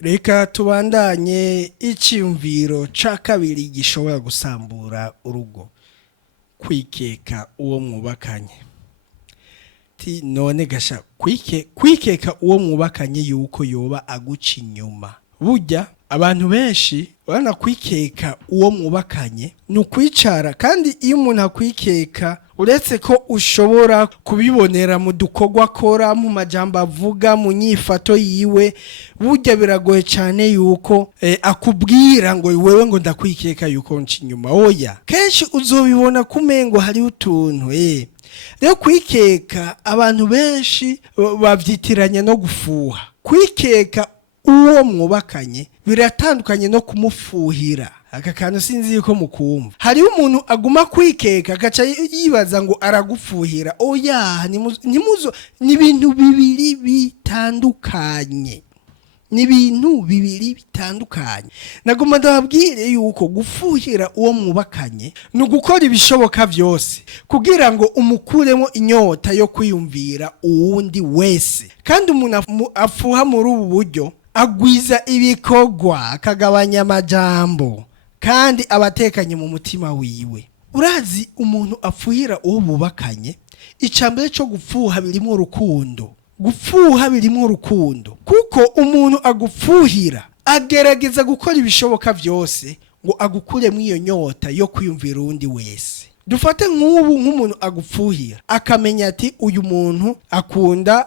Reka tubandanye iciyumviro ca kabiri gishobora gusambura urugo. Kwikeka uwo mwubakanye. None gasha kwikeka uwo mwubakanye yuko yoba aguca inyuma. Burya abantu benshi bana kwikeka uwo mwubakanye nukwicara, kandi iyo umuntu akwikeka uretse ko ushobora kubibonera mu dukorwa akora, mu majambo avuga, mu nyifato yiwe, burya biragoye cyane yuko akubwira ngo wewe ngo ndakwikeka yuko nca inyuma. Oya, kenshi uzobibona kumengo hari utuntu rero kwikeka abantu benshi bavyitiranya no gufuha. Kwikeka uwo mwubakanye biratandukanye no kumufuhira. Aka kantu sinzi yuko mukumva. Hari umuntu aguma kwikeka agaca yibaza ngo aragufuhira. Oya, nimuzo ni ibintu bibiri bitandukanye. Ni ibintu bibiri bitandukanye. Nagomba ndababwire yuko gufuhira uwo mwubakanye no gukora ibishoboka byose kugira ngo umukuremo inyota yo kwiyumvira uwundi wese. Kandi umuntu afuha muri ubu buryo agwiza ibikorwa, akagabanya amajambo, kandi abatekanye mu mutima wiwe. Urazi umuntu afuhira uwo bubakanye, icambere cyo gufuha birimo urukundo. Gufuha birimo urukundo, kuko umuntu agufuhira agerageza gukora ibishoboka byose ngo agukuremo iyo nyota yo kwiyumvira undi wese. Dufate nk'umuntu agufuhira akamenya ati uyu muntu akunda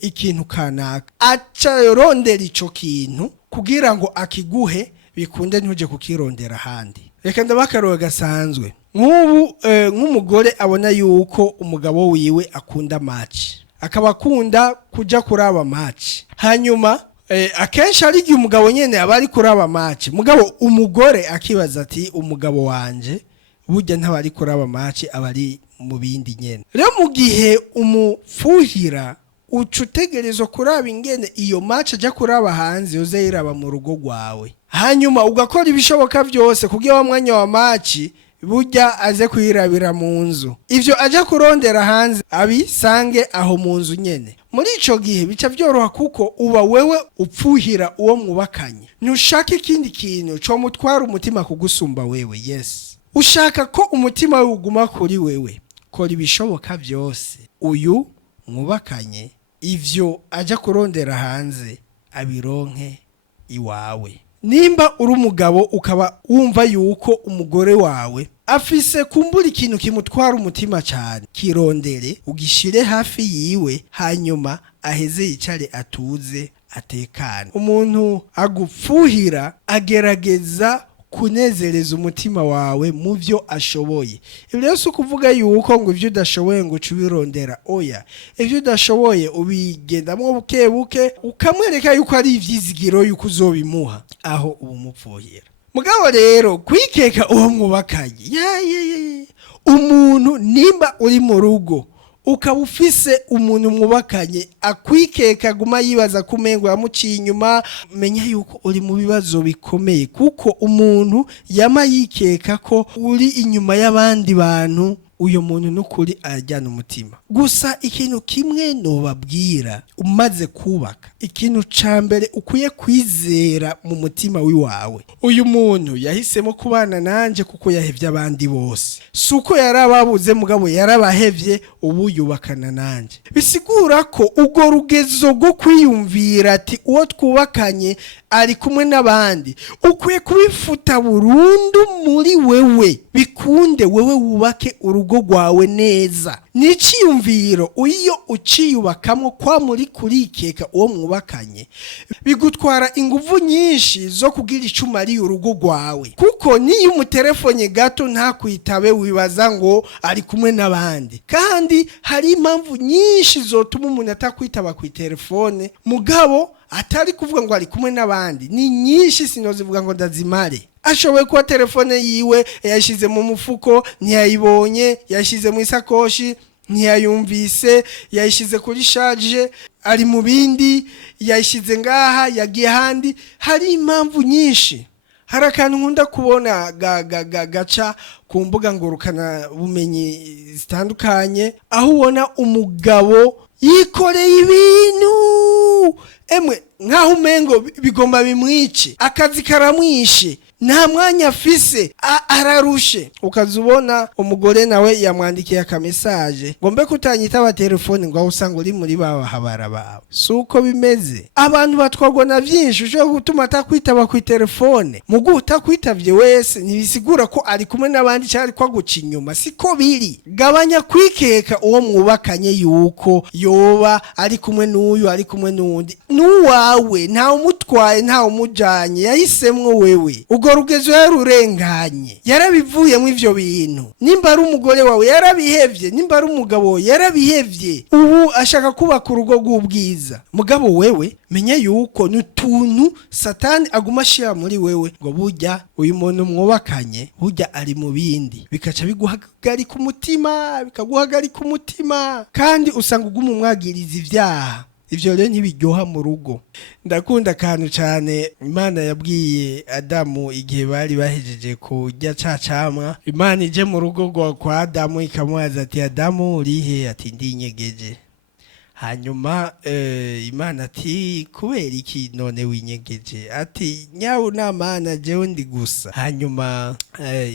ikintu kanaka, aca rondera ico kintu kugira ngo akiguhe, bikunde ntuje kukirondera handi. Reka ndabakaro gasanzwe. Nk'umugore abona yuko umugabo wiwe akunda match, akaba akunda kuja kuraba match. Hanyuma akenshi ari igihe umugabo nyene aba ari kuraba match, mugabo umugore akibaza ati umugabo wanje burya ntabari kuraba match, abari mu bindi nyene. Rero mu gihe umufuhira ucutegerezwa kuraba ingene iyo match aja kuraba hanze yoze yiraba mu rugo rwawe, hanyuma ugakora ibishoboka byose kugira wa mwanya wa match burya aze kuyirabira mu nzu. Ivyo aja kurondera hanze abisange aho mu nzu nyene. Muri ico gihe bica byoroha kuko uba wewe upfuhira uwo mwubakanye. Ntushaka ikindi kintu cyo mutwara umutima kugusumba wewe. Yes, ushaka ko umutima we uguma kuri wewe. Kora ibishoboka byose uyu mwubakanye ivyo aja kurondera hanze abironke iwawe. Nimba uri umugabo ukaba wumva yuko umugore wawe afise kumbura ikintu kimutwara umutima cyane, kirondere ugishire hafi yiwe, hanyuma aheze yicare atuze atekane. Umuntu agupfuhira agerageza kunezereza umutima wawe mu byo ashoboye. Ibyo si ukuvuga yuko ngo ibyo udashoboye ngo ubirondera. Oya, ibyo udashoboye ubigendamo buke buke, ukamwereka yuko ari ivyizigiro yuko uzobimuha, aho uba umupfuhira. Mugabo rero kwikeka uwo mwubakanye, umuntu nimba uri mu rugo ukaba ufise umuntu mwubakanye akwikeka guma yibaza kumengo yamuciye inyuma, menya yuko uri mu bibazo bikomeye, kuko umuntu yama yikeka ko uri inyuma y'abandi bantu. Uyo muntu nukuri arajyana umutima. Gusa ikintu kimwe nobabwira, umaze kubaka ikintu cambere ukwiye kwizera mu mutima wiwawe. Uyu muntu yahisemo kubana nanje kuko yahevye abandi bose, suko yarababuze mugabo yarabahevye, ubu yubakana nanje. Bisigura ko ugo rugezo go kwiyumvira ati uwo twubakanye ari kumwe n'abandi ukwiye kubifuta burundu muri wewe, bikunde wewe wubake urugo rwawe neza. Niciyumviro iyo uciyubakamwo kwa muri kurikeka uwo mwubakanye bigutwara inguvu nyinshi zo kugira icuma ari urugo rwawe, kuko niyo umutelefone gato nta kwitabe wibaza ngo ari kumwe n'abandi. Kandi hari impamvu nyinshi zotuma umuntu atakwitaba ku telefone mugabo atari kuvuga ngo ari kumwe n'abandi. Ni nyinshi sinozivuga ngo ndazimare. Ashoboye kuba telefone yiwe yashize mu mufuko ntiyayibonye, yashize mu isakoshi ntiyayumvise, yayishize kuri charge, ari mu bindi, yayishize ngaha, yagiye handi. Hari impamvu nyinshi. Hari akantu nkunda kubona gaca ku mbuga ngurukana bumenyi zitandukanye, aho ubona umugabo yikoreye ibintu nkaho umengo bigomba bimwice, akazi karamwishe, nta mwanya afise, ararushe. Ukazubona umugore nawe yamwandikiye akamesaje ngo mbe kutanyitaba telefone ngo usanga uri muri baba habara bawe. Suko bimeze. Abantu batwagwa na vyinshi ushobora gutuma atakwitaba ku telefone, mugu utakwitavye wese ntibisigura ko ari kumwe n'abandi cyari kwaguca inyuma. Siko biri. Gabanya kwikeka uwo mwubakanye yuko yoba ari kumwe n'uyu ari kumwe n'undi. Nuwawe nta umutwaye nta umujanye, yahisemwo wewe. Ugo rugezo yarurenganye, yarabivuyemo ivyo bintu. Nimba ari umugore wawe yarabihevye, nimba ari umugabo yarabihevye, ubu ashaka kubaka urugo rw'ubwiza. Mugabo wewe menya yuko n'utuntu satani aguma ashira muri wewe ngo burya uyu muntu mwubakanye burya ari mu bindi, bikaca biguhagarika umutima, bikaguhagarika umutima, kandi usanga uguma umwagiriza ivyaha. Ivyo rero ntibiryoha mu rugo. Ndakunda akantu cyane Imana yabwiye Adamu igihe bari bahejeje kurya cacamwa. Imana ije mu rugo kwa Adamu ikamubaza ati Adamu urihe? Ati ndi inyegeje. Hanyuma Imana ati kubera iki none winyegeje? Ati nyawu namana jewe ndi gusa. Hanyuma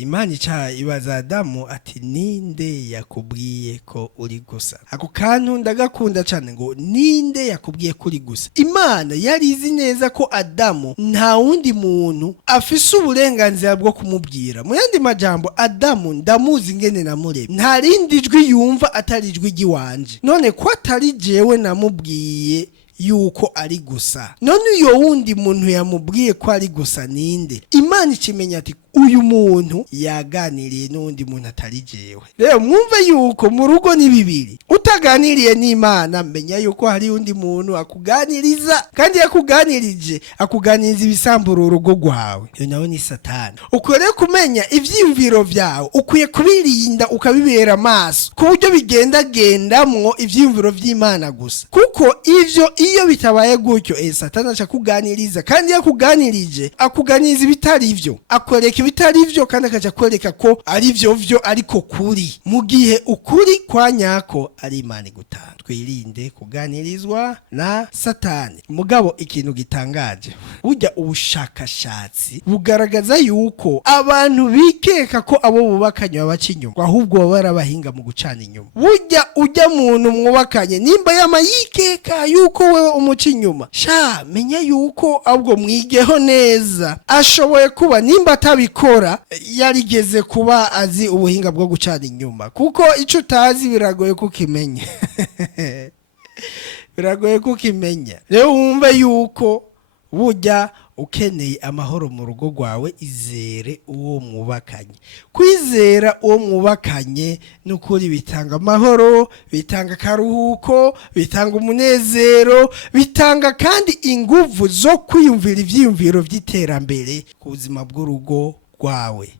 Imana ibaza Adamu ati ninde yakubwiye ko uri gusa? Ako kantu ndagakunda cyane ngo ninde yakubwiye ko uri gusa. Imana yari izi neza ko Adamu nta wundi muntu afise uburenganzira bwo kumubwira. Mu yandi majambo Adamu ndamuzi ngene namuremye, nta rindi jwi yumva atari ijwi giwanje. None ko atari jewe namubwiye yuko ari gusa, none uyo wundi muntu yamubwiye ko ari gusa ninde? Imana ikimenya ati uyu muntu yaganiriye n'undi muntu atari jewe. Rero mwumve yuko mu rugo ni bibiri. Utaganiriye n'Imana menya yuko hari undi muntu akuganiriza, kandi yakuganirije akuganiriza ibisambura urugo rwawe. Yo nawe ni satani. Ukwiye kumenya ivyiyumviro vyawe, ukwiye kubirinda ukabibera maso ku buryo bigendagendamwo ivyiyumviro vy'Imana gusa. Kuko ivyo iyo bitabaye gutyo satani aca kuganiriza, kandi yakuganirije akuganiriza ibitari ivyo, akwereka ibitari vyo, kandi akaja kwereka ko ari vyo ariko kuri, mu gihe ukuri kwa nyako ari Imana igutanga. Twirinde kuganirizwa na satani. Mugabo ikintu gitangaje, burya ubushakashatsi bugaragaza yuko abantu bikeka ko abo bubakanye babaca inyuma, ahubwo baba barabahinga mu gucana inyuma. Burya ujya muntu mwubakanye nimba yamayikeka yuko wewe umuca inyuma, sha menya yuko ahubwo mwigeho neza. Ashoboye kuba nimba atabikora yarigeze kuba azi ubuhinga bwo gucana inyuma, kuko ico utazi biragoye kukimenya. Biragoye kukimenya. Rero wumve yuko burya ukeneye amahoro mu rugo rwawe, izere uwo mwubakanye. Kwizera uwo mwubakanye n'ukuri bitanga amahoro, bitanga karuhuko, bitanga umunezero, bitanga kandi inguvu zo kwiyumvira ivyiyumviro vy'iterambere ku buzima bw'urugo rwawe.